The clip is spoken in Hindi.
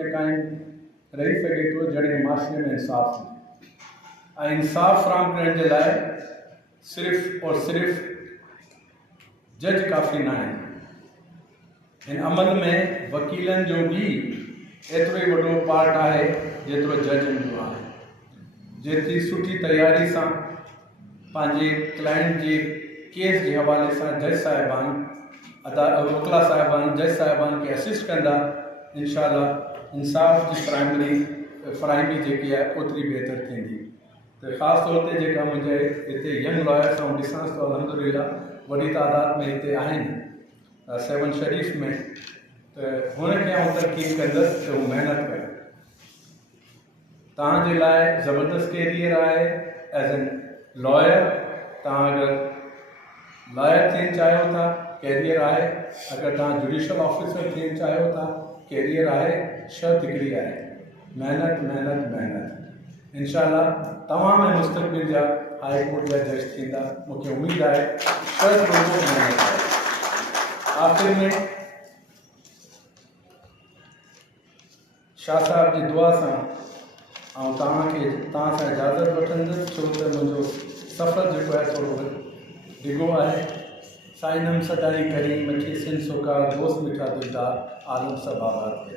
में कायम रही सके तो जड़े माशरे में इंसाफ़ थी। इंसाफ़ फराहम करण जे लाइ सिर्फ़ और सिर्फ़ जज काफ़ी ना है। इन अमल में वकीलन जो भी एतिरो ही वॾो पार्ट आहे जेतिरो जजन जो आहे। जेतिरी सुठी तैयारी सां पंहिंजे क्लाइंट जे केस के हवाले से जज साहिबान वकला साहिबान जज साहिबान के असिस्ट कंदा, इंशाअल्लाह इंसाफ़ की फराहमी जेकी आहे ओतिरी बहितर थींदी। तो ख़ासि तौर ते जेका मुंहिंजे हिते यंग लॉयर्स ऐं ॾिसां थो अल्हम्दुलिल्लाह वॾी तादाद में हिते आहिनि 7 शरीफ़ में, तो हुनखे आउं तरकीब कंदुसि त हू महिनत करे। तव्हांजे लाइ ज़बरदस्त कैरियर आहे एज एन लॉयर। तव्हां अगरि लॉयर थियणु चाहियो था कैरियर आहे, अगर तव्हां जुडिशल ऑफिसर थियणु चाहियो था कैरियर आहे। शर्त हिकिड़ी आहे, मेहनत मेहनत मेहनत। इंशाअल्लाह तव्हां में मुस्तक़बिल जा हाई कोर्ट जा जज थींदा, मूंखे उम्मीद आहे। शर्त रुगो मेहनत आहे। आख़िर में शाह साहब जी दुआ सां ऐं तव्हां सां इजाज़त वठंदुसि, छो त मुंहिंजो सफ़र जेको आहे थोरो डिघो आहे। साईं नम सदाई करी मची सिन सुकार दोस्त मिठा दिलदार आलम सब आबाद।